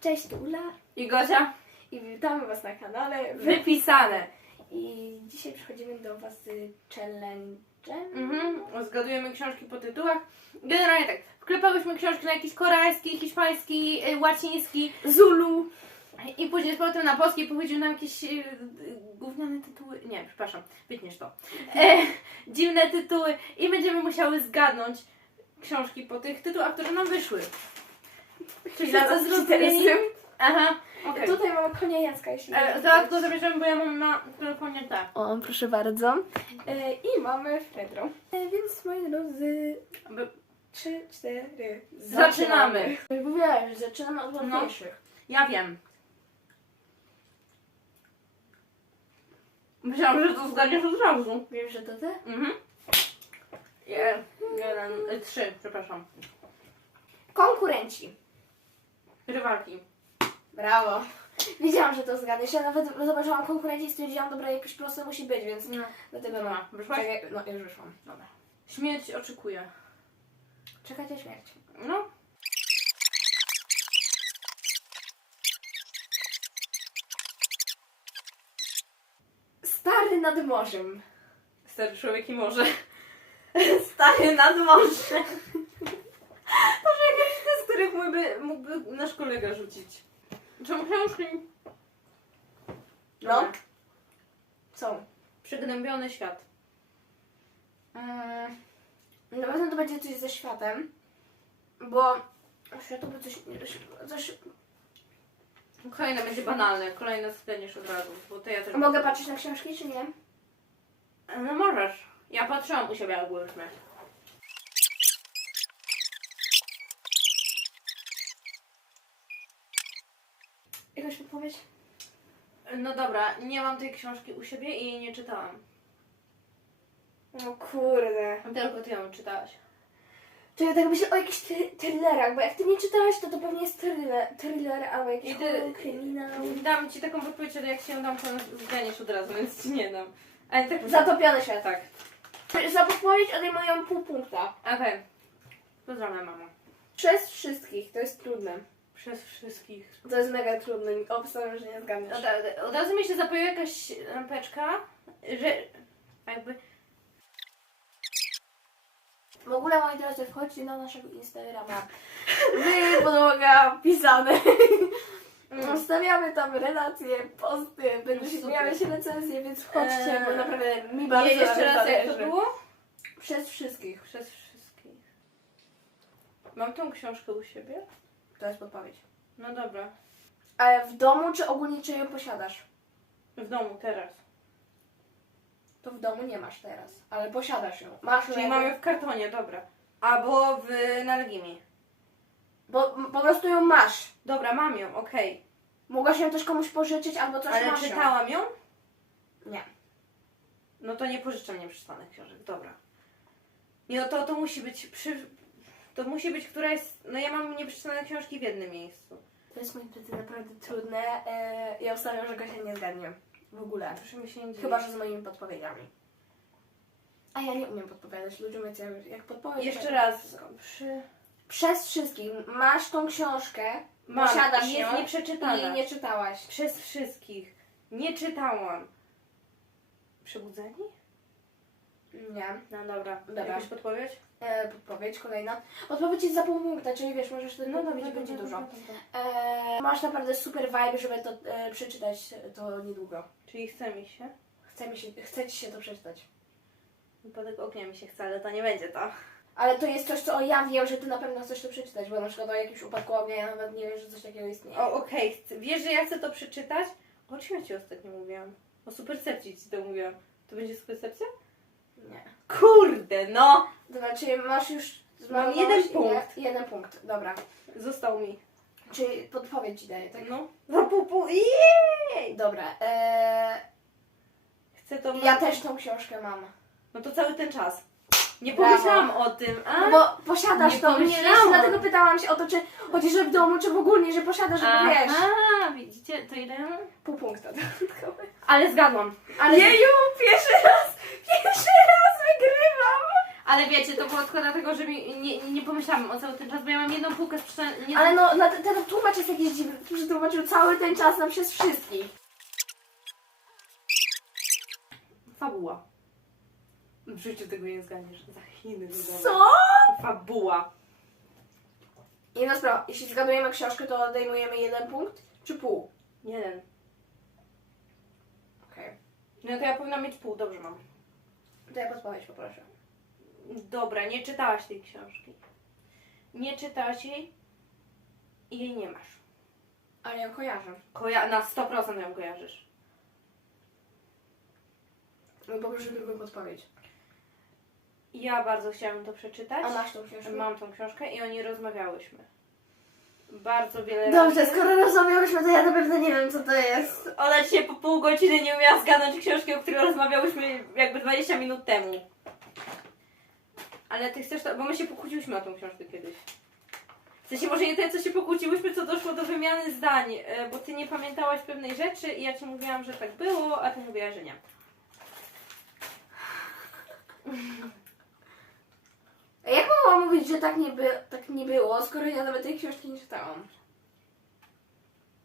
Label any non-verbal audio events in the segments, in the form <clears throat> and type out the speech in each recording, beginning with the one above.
Cześć, Ula I Gosia? i witamy Was na kanale. Wypisane. I dzisiaj przychodzimy do Was z challenge'em. Mhm. Zgadujemy książki po tytułach. Generalnie tak, wklepałyśmy książki na jakiś koreański, hiszpański, y, łaciński Zulu. i później z powrotem na polski pochodziły nam jakieś y, y, gówniane tytuły. Nie, przepraszam, wytniesz to. E, dziwne tytuły i będziemy musiały zgadnąć książki po tych tytułach, które nam wyszły. Czyli na to zrozumieni? Aha, okej. Tutaj mamy konia Jacka, jeśli E, nie Zaraz go zabierzemy, bo ja mam na telefonie tak. O, proszę bardzo. E, I mamy Fredro. E, więc moi drodzy, Aby- trzy, cztery. Zaczynamy. Mówiłam, że zaczynamy od No. łatwiejszych. Ja wiem. Myślałam, że to zgadniesz od razu. Wiem, że to ty? Mhm. Je- Jeden, y, trzy, przepraszam. Konkurenci. Rywalki. Brawo. <laughs> Wiedziałam, że to zgadniesz. Ja nawet zobaczyłam konkurencji i stwierdziłam, dobra, jakieś proste musi być, więc No. dlatego ma. wyszłaś? Czekaj, no już wyszłam. Dobra. Śmierć oczekuje. Czekajcie śmierć. No. Stary nad morzem. Stary człowiek i może. <laughs> Stary nad morzem. To że jakiś test, których mógłby, mógłby nasz kolega rzucić. Czemu książki? No. Dobra. Są. Przygnębiony świat. Mm, na pewno to będzie coś ze światem, bo światowy coś, coś... Kolejne będzie banalne, kolejne zgadniesz od razu, bo to ja też... Mogę patrzeć na książki, czy nie? No możesz. Ja patrzyłam u siebie, jak Jakaś podpowiedź? No dobra, nie mam tej książki u siebie i jej nie czytałam. No kurde. Tylko ty ją czytałaś. To ja tak myślę o jakichś try- thrillerach, bo jak ty nie czytałaś, to to pewnie jest thriller, thriller albo jakiś I ty- horror, kryminał. Dam ci taką podpowiedź, ale jak ci ją dam, to zganiesz od razu, więc ci nie dam. Ale tak... Zatopiony świat. Tak. Za podpowiedź odejmują pół punkta. Okej. Pozdrawiam, mamo. Przez wszystkich, to jest trudne. Przez wszystkich. To jest mega trudne, obstawiam, że nie zgadniesz. Od, od razu mi się zapowiedziała jakaś lampeczka, że jakby... W ogóle moi drodzy, wchodźcie na naszego Instagrama. <laughs> Wy podłoga pisane. Wstawiamy tam relacje, posty, będą się Super. miały się recenzje, więc wchodźcie, bo Eee, naprawdę mi bardzo Nie, jeszcze raz jak to zależy. było? Przez wszystkich. Przez wszystkich. Mam tą książkę u siebie? To jest podpowiedź. No dobra. Ale w domu czy ogólnie czy ją posiadasz? W domu, teraz. To w domu nie masz teraz, ale posiadasz ją. Masz Czyli ją. mamy w kartonie, dobra. Albo w Nalgimi. Bo m- po prostu ją masz. Dobra, mam ją, okej. Mogłaś ją też komuś pożyczyć albo coś Ale masz ją. czytałam ją? Nie. No to nie pożyczam nieprzeczytanych książek, dobra. Nie, no to, to musi być przy... To musi być która jest... No ja mam nieprzeczytane książki w jednym miejscu. To jest drodzy naprawdę trudne. E, ja ustawiam, że Gosia nie zgadnie. W ogóle. Proszę mi się nie. Chyba, że z moimi podpowiedziami. A ja nie umiem podpowiadać ludziom, więc ja jak podpowiem... Jeszcze raz. Przy... Przez wszystkich. Masz tą książkę, Mam. posiadasz I jest ją nieprzeczytana. i jej nie czytałaś. Przez wszystkich. Nie czytałam. Przebudzeni? Nie. No dobra. Dobra. Jakaś podpowiedź? E, podpowiedź kolejna. Odpowiedź jest za pół punkta, czyli wiesz, możesz wtedy No podpowiedzi dobra, będzie dużo. E, masz naprawdę super vibe, żeby to e, przeczytać to niedługo. Czyli chce mi się. Chce, mi się, chce ci się to przeczytać. Wypadek ognia mi się chce, ale to nie będzie to. Ale to jest coś, co ja wiem, że ty na pewno chcesz to przeczytać, bo na przykład o jakimś upadku ognia ja nawet nie wiem, że coś takiego istnieje. O, okej. chcę- Wiesz, że ja chcę to przeczytać? O czym ja ci ostatnio mówiłam? O supercepcji ci to mówiłam. To będzie supercepcja? Nie. Kurde, no! Znaczy masz już... Mam jeden punkt. Jeden punkt, dobra. Został mi. Czyli podpowiedź ci daję, tak? No. Za pół, pół. Jej! Dobra. E, Chcę to... ja też tą książkę mam. No to cały ten czas. Nie Brawo. pomyślałam o tym, a? No bo posiadasz Nie to, nie, pomyślałam. dlatego pytałam się o to, czy chociaż że w domu, czy w ogóle, że posiadasz, żeby wiesz. Aha, widzicie, to ile ja mam? Pół punkta dodatkowe. Ale zgadłam. Ale Jeju, pierwszy raz, <laughs> pierwszy! Ale wiecie, to było tylko dlatego, że mi, nie, nie, nie pomyślałam o cały ten czas, bo ja mam jedną półkę sprzedane. Ale no, na, ten tłumacz jest jakiś dziwny, który tłumaczył cały ten czas nam przez wszystkich. Fabuła. W życiu tego nie zgadniesz. Za Chiny. Co? Fabuła. Jedna sprawa, jeśli zgadujemy książkę, to odejmujemy jeden punkt, czy pół? Jeden. Okej. No to ja powinna mieć pół, dobrze mam. To ja podpowiedź poproszę. Dobra, nie czytałaś tej książki. Nie czytałaś jej i jej nie masz. Ale ją kojarzę. Koja- na 100% ją kojarzysz. No poproszę drugą podpowiedź. Ja bardzo chciałabym to przeczytać. A masz tą książkę? Mam tą książkę i o niej rozmawiałyśmy. Bardzo wiele Dobrze, razy. skoro rozmawiałyśmy, to ja na pewno nie wiem, co to jest. Ona dzisiaj po pół godziny nie umiała zgadnąć książki, o której rozmawiałyśmy jakby 20 minut temu. Ale ty chcesz to, bo my się pokłóciłyśmy o tą książkę kiedyś. W sensie może nie tyle, co się pokłóciłyśmy, co doszło do wymiany zdań, e, bo ty nie pamiętałaś pewnej rzeczy i ja ci mówiłam, że tak było, a ty mówiłaś, że nie. A jak mogłam mówić, że tak nie, by, tak nie było, skoro ja nawet tej książki nie czytałam?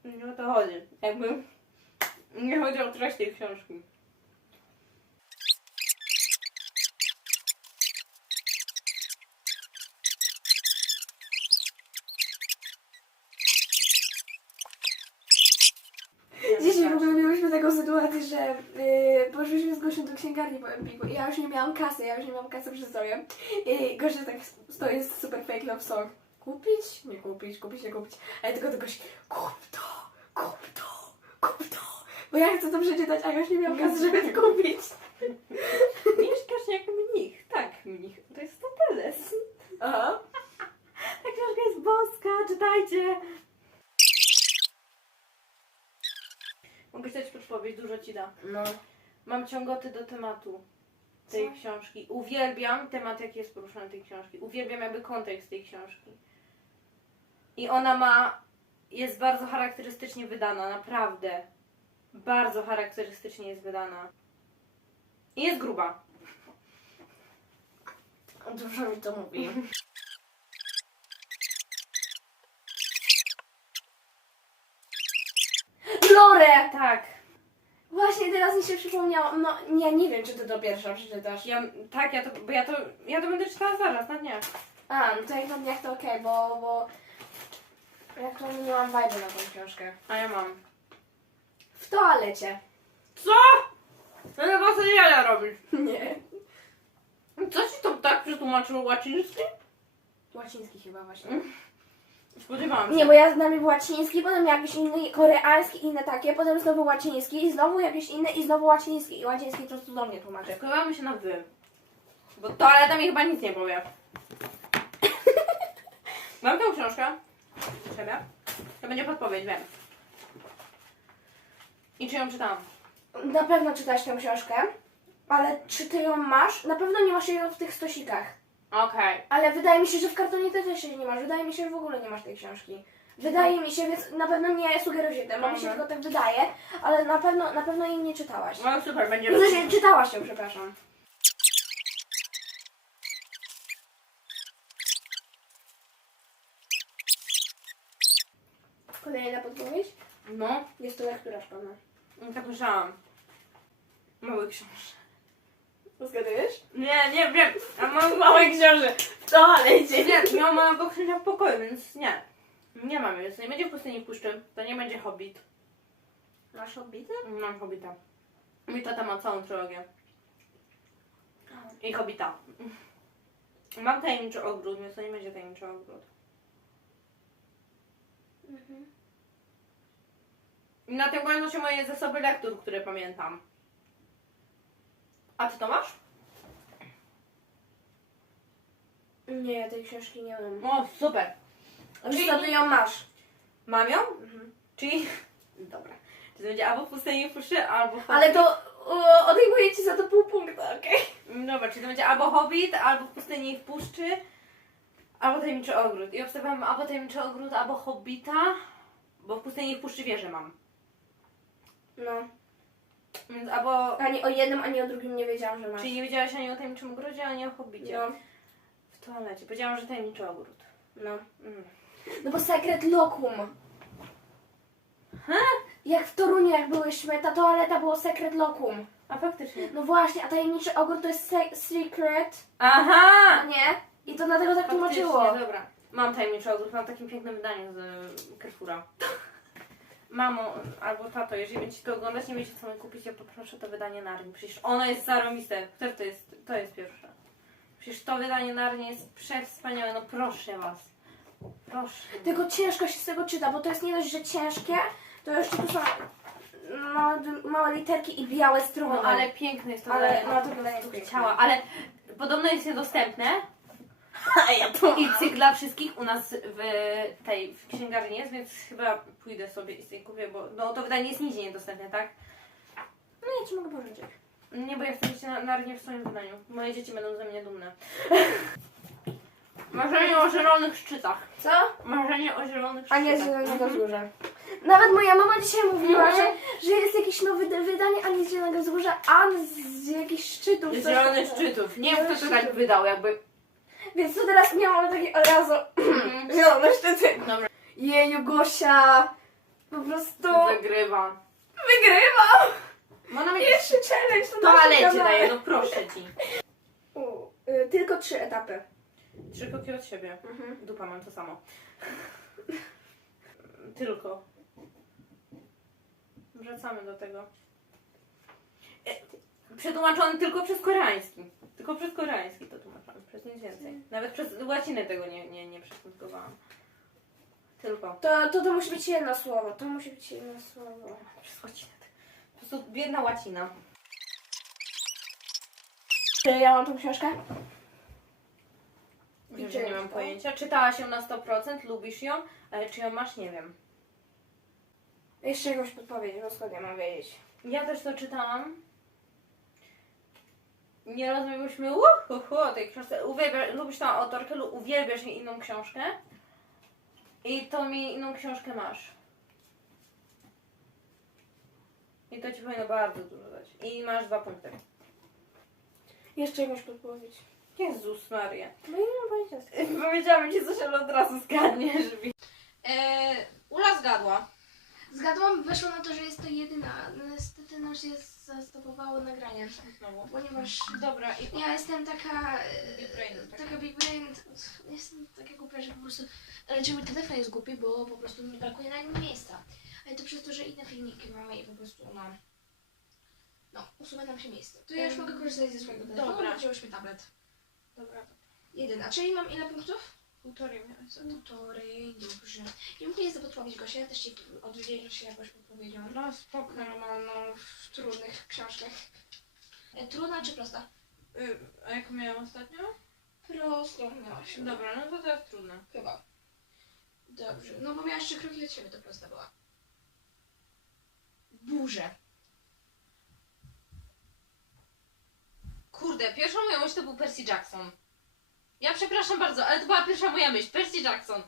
Nie o to chodzi. Jakby nie chodzi o treść tej książki. Dzisiaj w ogóle miałyśmy taką sytuację, że yy, Gosią do księgarni po Empiku i ja już nie miałam kasy, ja już nie miałam kasy przy sobie. I Gosia tak stoi z super fake love song. Kupić? Nie kupić, kupić, nie kupić. A ja tylko do Gosi, kup to, kup to, kup to. Bo ja chcę to przeczytać, a ja już nie miałam kasy, żeby to kupić. <laughs> Mieszkasz jak mnich. Tak, mnich. To jest Toteles. Aha. Ta książka jest boska, czytajcie. Mogę ci dać podpowiedź, dużo ci da. No. Mam ciągoty do tematu tej Co? książki. Uwielbiam temat, jaki jest poruszany tej książki. Uwielbiam jakby kontekst tej książki. I ona ma, jest bardzo charakterystycznie wydana, naprawdę. Bardzo charakterystycznie jest wydana. I jest gruba. Dużo mi to mówi. Lore! Tak. Właśnie teraz mi się przypomniało. No, ja nie wiem, czy ty to pierwsza przeczytasz. Ja, tak, ja to, bo ja to, ja to będę czytała zaraz, na dniach. A, no to jak na dniach to okej, bo, bo... Jak to nie mam vibe na tą książkę. A ja mam. W toalecie. Co? No chyba sobie jaja robisz. <laughs> Nie. Co ci to tak przetłumaczyło łaciński? Łaciński chyba właśnie. Spodziewałam się. Nie, bo ja na mnie był łaciński, potem jakiś inny koreański, inne takie, potem znowu łaciński i znowu jakiś inny i znowu łaciński. I łaciński do mnie tłumaczy. Składamy się na wy. Bo toaleta mi chyba nic nie powie. <laughs> Mam tą książkę. Ciebie. To będzie podpowiedź, wiem. I czy ją czytałam? Na pewno czytałeś tę książkę, ale czy ty ją masz? Na pewno nie masz jej w tych stosikach. Okej. Ale wydaje mi się, że w kartonie też jej nie masz. Wydaje mi się, że w ogóle nie masz tej książki. Wydaje mi się, więc na pewno nie sugeruję bo mi się Mhm. tylko tak wydaje, ale na pewno, na pewno jej nie czytałaś. No super, będzie. W sensie, czytałaś ją, przepraszam. Kolejna podpowiedź? No, Jest to lektura szkolna. tak myślałam. Mały książę. Zgadujesz? Nie, nie wiem. A mam małe książę. W toalecie. Nie, miałam małego księcia w pokoju, więc nie. Nie mam, więc nie będzie w pustyni w puszczy. To nie będzie Hobbit. Masz obity? Mam Hobbita. Mój tata ma całą trylogię. I Hobbita. Mam tajemniczy ogród, więc to nie będzie tajemniczy ogród. Mhm. Na tym kończą się moje zasoby lektur, które pamiętam. A ty to masz? Nie, ja tej książki nie mam. O, super. Wiesz co, ty ją masz. Mam ją? Mhm. Czyli... <laughs> Dobra. Czy to będzie albo w pustyni w puszczy, albo Ale to o, odejmuję ci za to pół punkta, okej? Dobra, czyli to będzie albo Hobbit, albo w pustyni i w puszczy, albo tajemniczy ogród. I obstawiam albo tajemniczy ogród, albo Hobbita, bo w pustyni i w puszczy wieżę mam. No. Więc albo... Ani o jednym, ani o drugim nie wiedziałam, że masz. Czyli nie wiedziałaś ani o tajemniczym ogrodzie, ani o hobbicie. No, W toalecie. Powiedziałam, że tajemniczy ogród. no. Mm. No bo sekret lokum. Jak w Toruniu, jak byłyśmy, ta toaleta było sekret lokum. A faktycznie. No właśnie, a tajemniczy ogród to jest se- secret, Aha! nie? I to dlatego tak Faktycznie, tłumaczyło. dobra. Mam tajemniczy ogród, mam w takim pięknym wydaniu z y, Carrefoura. Mamo albo tato, jeżeli będziecie to oglądać, nie wiecie co mi kupić, ja poproszę to wydanie Narni. Przecież ono jest zarobiste. Które to jest? To jest pierwsze. Przecież to wydanie Narni jest przewspaniałe, no proszę was. Proszę. Tylko ciężko się z tego czyta, bo to jest nie dość, że ciężkie, to jeszcze tu są małe, małe literki i białe strony. No ale piękne jest to Ale- wydanie, no, to wydanie chciała, ale podobno jest niedostępne. A <laughs> ja to I cykl dla wszystkich u nas w tej w księgarni jest, więc chyba pójdę sobie i sobie kupię, bo no, to wydanie jest nigdzie niedostępne, tak? No ja ci mogę pożyczyć. Nie, bo ja chcę mieć na, na w swoim wydaniu. Moje dzieci będą ze mnie dumne. <laughs> Marzenie o zielonych szczytach. Co? Marzenie o zielonych A szczytach. nie z Zielonego Mhm. Wzgórza. Nawet moja mama dzisiaj mówiła, Mhm. że, że jest jakieś nowe dy- wydanie, a nie z Zielonego Wzgórza, a z jakichś szczytów. Z coś Zielonych takiego. szczytów. Nie wiem, kto to tak wydał, jakby. Więc to teraz nie mam takiej od razu <clears throat> zielone szczyty. Dobra. Jeju, Gosia. Po prostu Wygrywa. wygrywa. Ona mi Pierwszy challenge w to nasz toalecie daje, no proszę ci. U, y, Tylko trzy etapy. Trzy kroki od siebie. Mhm. Dupa mam to samo. Tylko. Wracamy do tego. E, Przetłumaczony tylko przez koreański. Tylko przez koreański to tłumaczyłam, przez nic więcej. Nawet przez łacinę tego nie, nie, nie przetłumaczowałam. Tylko. To, to to musi być jedno słowo. To musi być jedno słowo. Przez łacinę. Po prostu biedna łacina. Czy ja mam tą książkę? Wiem, że nie mam to? pojęcia. Czytałaś ją na 100%, lubisz ją, ale czy ją masz, nie wiem. Jeszcze jakąś podpowiedź, bo skąd ja mam wiedzieć? Ja też to czytałam. Nie rozmawialiśmy uhuhu, o tej książce. Uwielbiasz, lubisz tą autorkę, lu- uwielbiasz jej inną książkę. I tą jej inną książkę masz. I to ci powinno bardzo dużo dać. I masz dwa punkty. Jeszcze jakąś podpowiedź. Jezus Maria. No i nie mam pojęcia. <laughs> Powiedziałam ci coś, ale od razu zgadniesz. <laughs> Eee, Ula zgadła. Zgadłam, wyszło na to, że jest to jedyna. Niestety nam się zastopowało nagranie. Znowu. Ponieważ Dobra, i ja jestem taka... e, Big brain, tak. Taka big brain. Jestem taka głupia, że po prostu... Znaczy mój telefon jest głupi, bo po prostu mi brakuje na nim miejsca. Ale to przez to, że inne filmiki mamy i po prostu no... No, usuwa nam się miejsce. To ja już mogę korzystać ze swojego telefonu, Dobra. bo wzięłyśmy tablet. Dobra, Jeden. A czyli mam ile punktów? Półtorej miałeś. Półtorej, dobrze. I mógł jest podpowiedź Gosia, ja też ci oddzielę się jakąś podpowiedzią. No spoko. Normalną w trudnych książkach. E, Trudna czy prosta? Y, A jaką miałam ostatnio? Prostą miałaś. Dobra, no to teraz trudne. Chyba. Dobrze. No bo miałaś trzy kroki od siebie, to prosta była. Burze. Kurde, pierwszą myśl to był Percy Jackson. Ja przepraszam bardzo, ale to była pierwsza moja myśl. Percy Jackson.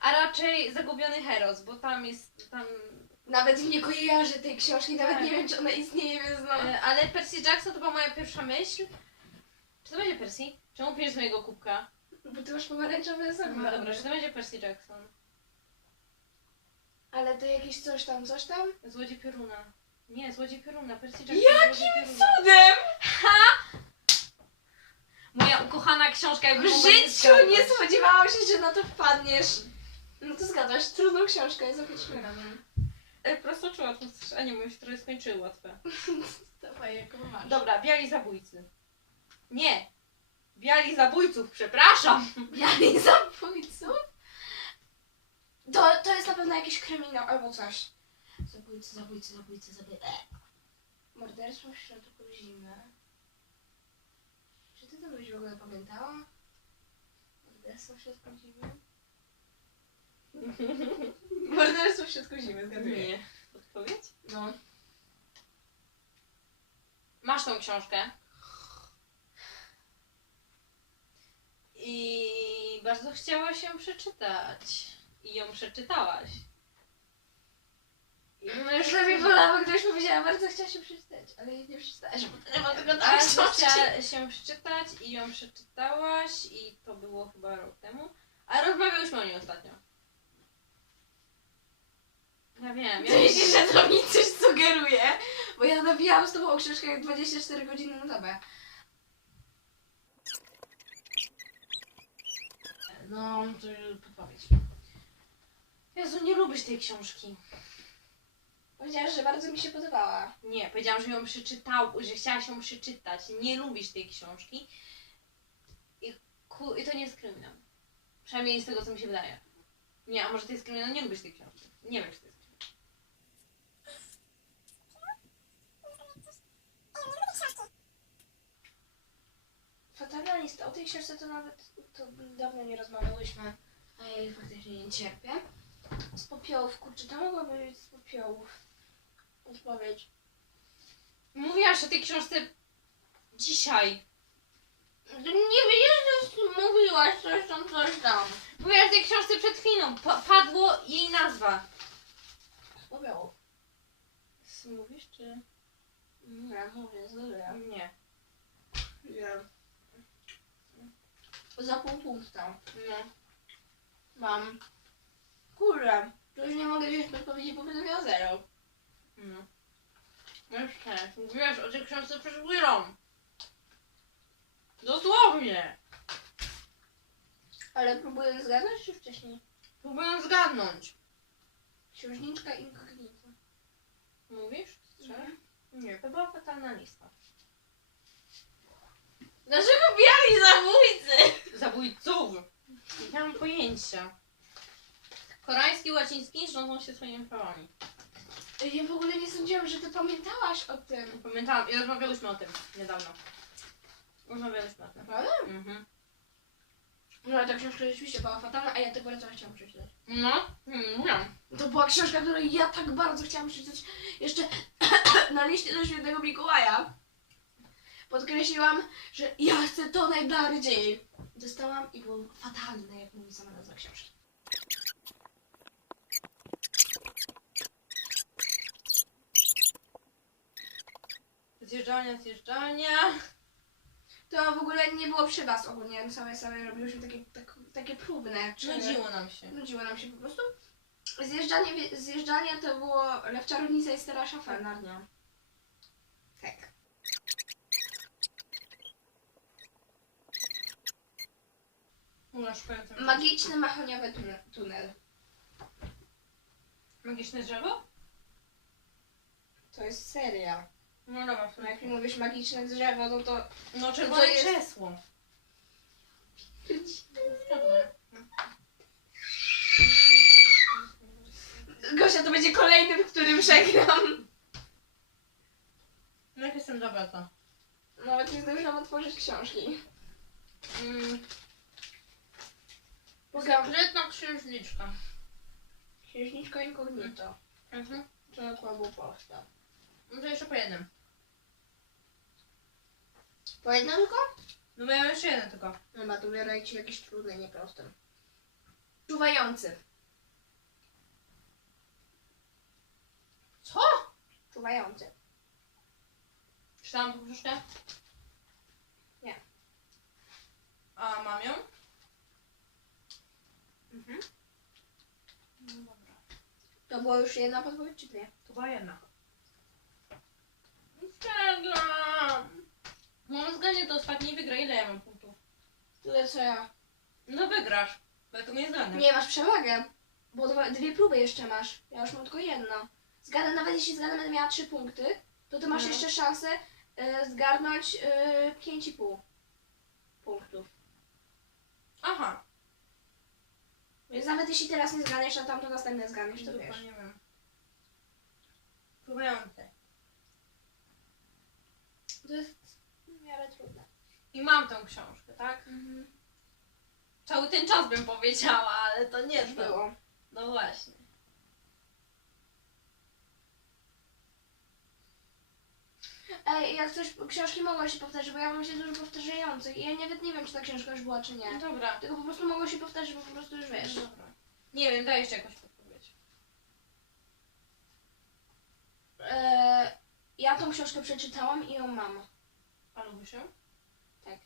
A raczej Zagubiony Heros, bo tam jest, tam... Nawet nie kojarzę tej książki, nawet Tak. nie wiem czy ona istnieje, więc no. E, ale Percy Jackson to była moja pierwsza myśl. Czy to będzie Percy? Czemu pijesz z mojego kubka? Bo ty masz pomarańczowy sok. No dobra, czy to będzie Percy Jackson? Ale to jakieś coś tam, coś tam? Złodziej Pioruna. Nie, Złodziej Pioruna, Percy Jackson. Jakim. Cudem! Moja ukochana książka, jakby W mogła nie życiu nie zgadnąć. spodziewałam się, że na to wpadniesz. No to zgadłaś, trudną książkę, jest określona. razem. Ej, prosto czy łatwo? A nie, bo mi się trochę skończyły łatwe. <laughs> Dawaj, jaką masz. Dobra, biali zabójcy. Nie! Biali zabójców, przepraszam! <laughs> Biali zabójców? To, to jest na pewno jakiś kryminał albo coś. Zabójcy, zabójcy, zabójcy, zabójcy. Morderstwo w środku zimy. Czy ty to byś w ogóle pamiętała? Morderstwo w środku zimy? <laughs> Morderstwo w środku zimy, zgaduję. Nie. Odpowiedź? No. Masz tą książkę. I bardzo chciałaś ją przeczytać. I ją przeczytałaś. I Już lepiej wolałabym, gdybyś powiedziała, bardzo chciała się przeczytać, ale jej nie przeczytałaś, bo to nie ma tego Ale tak chciała się przeczytać i ją przeczytałaś i to było chyba rok temu. Ale rozmawiałyśmy o niej ostatnio. Ja wiem, ja myślisz, że to mi coś sugeruje? Bo ja nawijałam z tobą o książkach 24 godziny na dobę. No, to już podpowiedź. Jezu, nie lubisz tej książki. Powiedziałaś, że bardzo mi się podobała. Nie, powiedziałam, że ją przeczytał, że chciałaś ją przeczytać. Nie lubisz tej książki. I, ku, i to nie jest kryminał. Przynajmniej z tego, co mi się wydaje. Nie, a może to jest kryminał? Nie lubisz tej książki. Nie wiem, czy to jest. Fatalna lista. O tej książce to nawet to dawno nie rozmawiałyśmy, a ja jej faktycznie nie cierpię. Z popiołów, kurczę, to mogłaby być z popiołów. Odpowiedź. Mówiłaś o tej książce dzisiaj. Nie wiesz, że mówiłaś coś tam, coś tam. Mówiłaś o tej książce przed chwilą. Pa padło jej nazwa. Popiołów. Mówisz, czy... Nie, mówię, zle. Nie. Nie. Za pół punkta. No. Mam. Kurde. To już nie mogę wziąć podpowiedzi, bo będę miała zero. No. Jeszcze. Mówiłaś o tej książce przed chwilą. Dosłownie. Ale próbuję zgadnąć, czy wcześniej? Próbuję zgadnąć. Księżniczka incognita. Mówisz? Mhm. Nie, to była fatalna lista. Dlaczego biali zabójcy? Zabójców! Nie mam pojęcia. Koreański i łaciński rządzą się swoimi prawami. Ja w ogóle nie sądziłam, że ty pamiętałaś o tym. Pamiętałam i rozmawiałyśmy o tym niedawno. Rozmawiałyśmy o tym. Prawda? Mhm. No ale ta książka rzeczywiście była fatalna, a ja tego bardzo chciałam przeczytać. No, mówiłam. To była książka, którą ja tak bardzo chciałam przeczytać jeszcze <coughs> na liście do świętego Mikołaja. Podkreśliłam, że ja chcę to najbardziej. Dostałam i było fatalne, jak mówi sama nazwa książki. Zjeżdżania, zjeżdżania. To w ogóle nie było przy was ogólnie, same same robiłyśmy takie, tak, takie próbne. Czy... Nudziło nam się. Nudziło nam się po prostu. Zjeżdżanie, zjeżdżanie to było Lew Czarownica i Stara Szafa. Narnia. Tak. Magiczny, mahoniowy tunel. tunel. Magiczne drzewo? To jest seria. No dobra, w No jak sumie. mówisz magiczne drzewo, no to... No To czerwone jest- krzesło. Zgadłem. Gosia, to będzie kolejny, w którym przegram. No jak jestem dobra to. Nawet nie zdążyłam otworzyć książki. Mm, Pokaż. Sekretna księżniczka. Księżniczka incognito. Mhm. To na kłabu posta. No to jeszcze po jednym. Po jedno tylko? No miałem jeszcze jeden tylko. Chyba to wybierajcie jakieś trudne, nieproste. Czuwający. Co? Czuwający. Czytałam tą książkę? Nie. A mam ją? Mhm. No dobra. To była już jedna podpowiedź, czy dwie? To była jedna. Przegram! Mam zgadnie do ostatniej wygra. Ile ja mam punktów? Tyle co ja. No wygrasz. Bo ja tego nie zgadnę. Nie, masz przewagę. Bo dwa, dwie próby jeszcze masz. Ja już mam tylko jedno. Zgadę, nawet jeśli zgadę, będę miała trzy punkty, to ty masz Mhm. jeszcze szansę e, zgarnąć e, pięć i pół punktów. Aha. Więc nawet jeśli teraz nie zgadniesz, a tamto następne zgadniesz, to wiesz. nie wiem. Próbujące. To jest w miarę trudne. I mam tą książkę, tak? Mhm. Cały ten czas bym powiedziała, ale to nie to. było. No właśnie. Ej, jak coś, książki mogą się powtarzać, bo ja mam się dużo powtarzających i ja nawet nie wiem, czy ta książka już była, czy nie. Dobra. Tylko po prostu mogą się powtarzać, bo po prostu już wiesz. Dobra. Nie wiem, daj jeszcze jakąś podpowiedź. E, ja tą książkę przeczytałam i ją mam. A lubisz ją? Tak.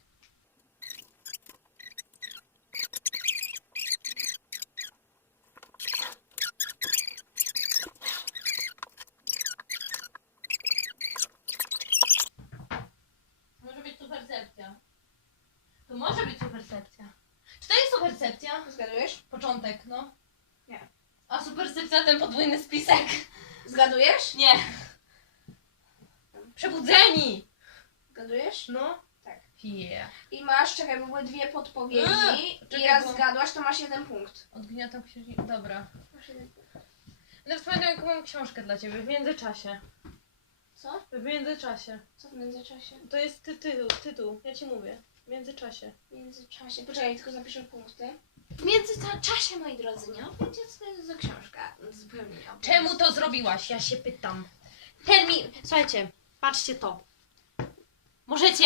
Może być supercepcja. To może być supercepcja. Czy to jest supercepcja? Zgadujesz? Początek, no. Nie. A supercepcja ten podwójny spisek? Zgadujesz? Nie. Przebudzeni! Zgadujesz? No. Tak. Yeah. I masz, czekaj, bo były dwie podpowiedzi. Eee, I czekaj, raz bo- zgadłaś, to masz jeden punkt. Odgniatam księżniczkę. Dobra. Masz jeden punkt. No pamiętam jaką mam książkę dla ciebie w międzyczasie. Co? W międzyczasie. Co w międzyczasie? To jest ty, tytuł, tytuł, ja ci mówię. W międzyczasie. W międzyczasie. Poczekaj, tylko zapiszę punkty. W międzyczasie, moi drodzy, nie wiecie, co to jest za książka. Zupełnie nie. Czemu to zrobiłaś? Ja się pytam. Termin. Słuchajcie, patrzcie to. Możecie.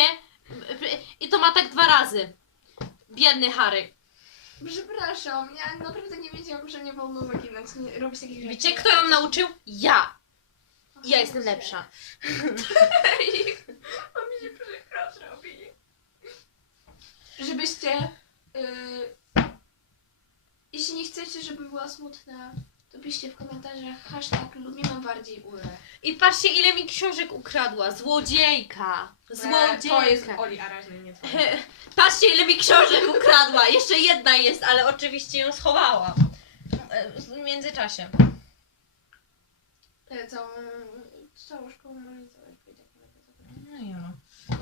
I to ma tak dwa razy. Biedny Harry. Przepraszam, ja naprawdę nie wiedziałam, że nie wolno zaginać, nie robić takich rzeczy. Wiecie, kto ją nauczył? Ja. Ja jestem lepsza. A <laughs> mi się przykro robi. Żebyście... Yy, jeśli nie chcecie, żeby była smutna, to piszcie w komentarzach hashtag lubimy bardziej Ulę. I patrzcie, ile mi książek ukradła. Złodziejka. Złodziejka. To jest Oli Arażny, nie twoje. <laughs> Patrzcie, ile mi książek ukradła. Jeszcze jedna jest, ale oczywiście ją schowała. E, W międzyczasie. E, Całą, całą szkołę może całe powiedzieć. No i ono.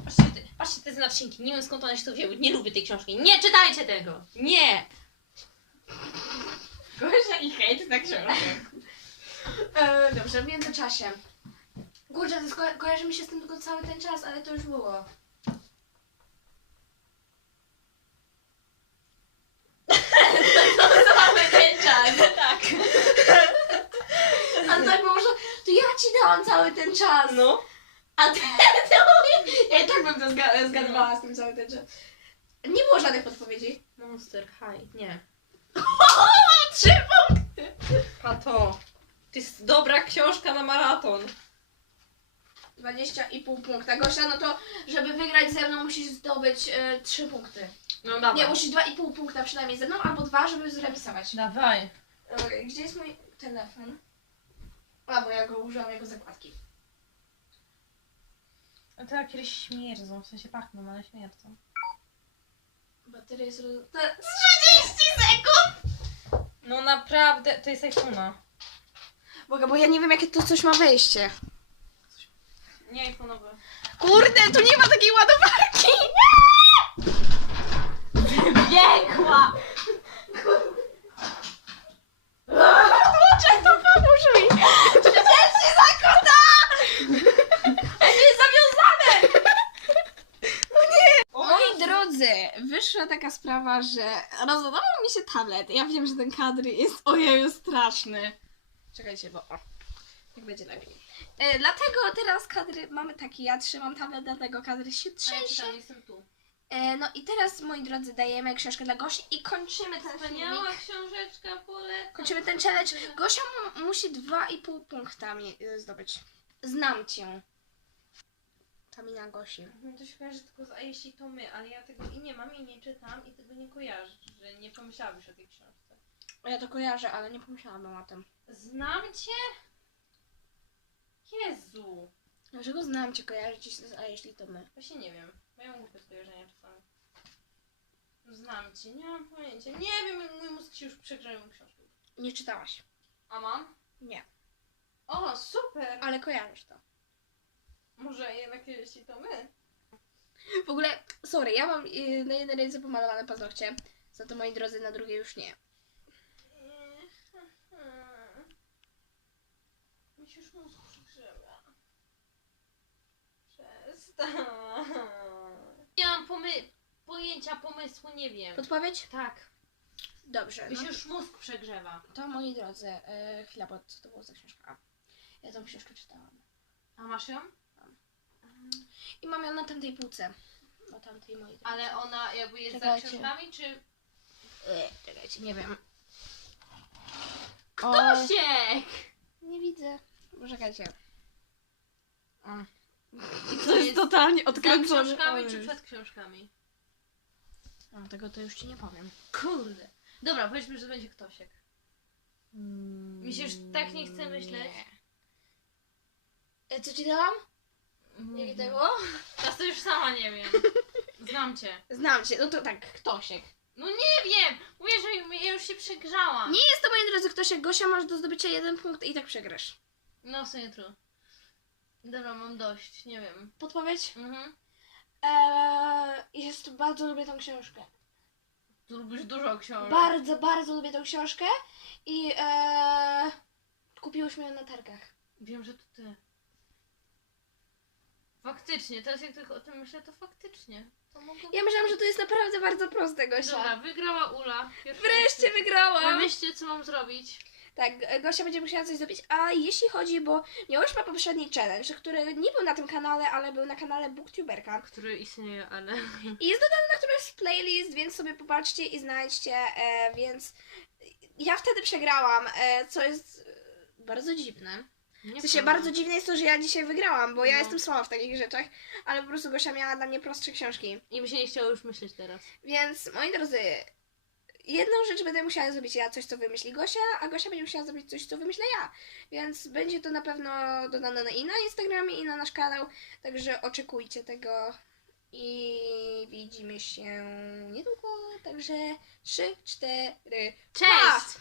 Patrzcie, te- patrzcie te znaczniki. Nie wiem skąd one się to wzięły. Nie lubię tej książki. Nie czytajcie tego. Nie. Gosia i hejt na książkę. E, dobrze, w międzyczasie. Kurczę, to sko- kojarzy mi się z tym tylko cały ten czas, ale to już było. <laughs> cały ten czas. Tak. Ale tak było, że to ja ci dałam cały ten czas. No. A ty to... <laughs> Ja i tak bym to zga- zgadywała z tym cały ten czas. Nie było żadnych podpowiedzi. Monster High. Nie. <laughs> Trzy punkty. A to. To jest dobra książka na maraton. 20,5 punkta. Gosia, no to żeby wygrać ze mną musisz zdobyć e, 3 punkty. No dawaj. Nie, musisz 2,5 punkta przynajmniej ze mną, albo 2, żeby zremisować. Dawaj. E, Gdzie jest mój telefon? A, bo ja go użyłam jako zakładki. A to jak kiedyś śmierdzą, w sensie pachną, ale śmierdzą. Bateria jest... roz- To 30 sekund! No naprawdę, to jest iPhone'a. Boga, bo ja nie wiem jakie to coś ma wejście. Nie iPhone'owe. Kurde, tu nie ma takiej ładowarki! Biegła! Dlaczego to pomóż mi? 30 sekund! A nie jest zawiązane! Wyszła taka sprawa, że rozładował mi się tablet. Ja wiem, że ten kadr jest ojeju straszny. Czekajcie, bo o, jak będzie lepiej. E, dlatego teraz kadry mamy taki, ja trzymam tablet, dlatego kadry się trzęsie. jestem tu. E, no i teraz, moi drodzy, dajemy książkę dla Gosi i kończymy ten Wspaniała filmik. książeczka, polecam. Kończymy ten challenge. Gosia mu, musi 2,5 punkta mi, e, zdobyć. Znam cię. Gosi. No to się kojarzy tylko z A jeśli to my, ale ja tego i nie mam i nie czytam i tego nie kojarzę, że nie pomyślałabyś o tej książce. Ja to kojarzę, ale nie pomyślałabym o tym. Znam cię? Jezu. Dlaczego znam cię, kojarzyć się, a jeśli to my? Właśnie nie wiem. Mają głupie skojarzenia czasami. Znam cię, nie mam pojęcia. Nie wiem, mój mózg się już przegrzewał książkę. Nie czytałaś. A mam? Nie. O, super! Ale kojarzysz to. Może jednak jeśli to my? W ogóle, sorry, ja mam y, na jednej ręce pomalowane paznokcie, za to moi drodzy na drugiej już nie. <laughs> Mi się już mózg przegrzewa. Przestań. Nie mam pomy- pojęcia, pomysłu, nie wiem. Podpowiedź? Tak, Dobrze. mi No. się już mózg przegrzewa. To moi drodzy, y, chwila, bo co to było za książka? Ja tą książkę czytałam. A masz ją? I mam ją na tamtej półce. Na tamtej mojej. Ale ona jakby jest Czekajcie. za książkami, czy... Y, czekajcie, nie wiem. Osiek! Nie widzę. Poczekajcie. I To jest totalnie za odkręcone. książkami O czy przed książkami? A, tego to już ci nie powiem. Kurde. Dobra, powiedzmy, że będzie ktosiek. Mm, Mi się już tak nie chce myśleć. E, Co ci dałam? Mhm. Jakie to było? Teraz to już sama nie wiem. <laughs> Znam cię. Znam cię, no to tak, Ktosiek. No nie wiem! Mówię, że ja już się przegrzałam. Nie jest to, moi drodzy, Ktosiek. Gosia, masz do zdobycia jeden punkt i tak przegrasz. No w sumie true. Dobra, mam dość, nie wiem. Podpowiedź? Mhm. Eee, jest, bardzo lubię tą książkę. Tu lubisz dużo książek. Bardzo, bardzo lubię tą książkę i eee, kupiłyśmy ją na targach. Wiem, że to ty. Faktycznie, teraz jak tylko o tym myślę, to faktycznie. To mogło Ja myślałam, że to jest naprawdę bardzo proste, Gosia. Dobra, wygrała Ula. Pierwszy Wreszcie wygrałam! Wymyślcie, co mam zrobić. Tak, Gosia będzie musiała coś zrobić. A jeśli chodzi, bo miałyśmy poprzedni challenge, który nie był na tym kanale, ale był na kanale Booktuberka. Który istnieje, ale... I jest dodany na którymś playlist, więc sobie popatrzcie i znajdźcie, e, więc ja wtedy przegrałam, e, co jest e, bardzo dziwne. Nie W sensie powiem. bardzo dziwne jest to, że ja dzisiaj wygrałam, bo ja No. jestem słaba w takich rzeczach, ale po prostu Gosia miała dla mnie prostsze książki. I mi się nie chciało już myśleć teraz. Więc moi drodzy, jedną rzecz będę musiała zrobić ja, coś co wymyśli Gosia, a Gosia będzie musiała zrobić coś co wymyślę ja. Więc będzie to na pewno dodane na- i na Instagramie i na nasz kanał, także oczekujcie tego i widzimy się niedługo, także 3, 4, Cześć!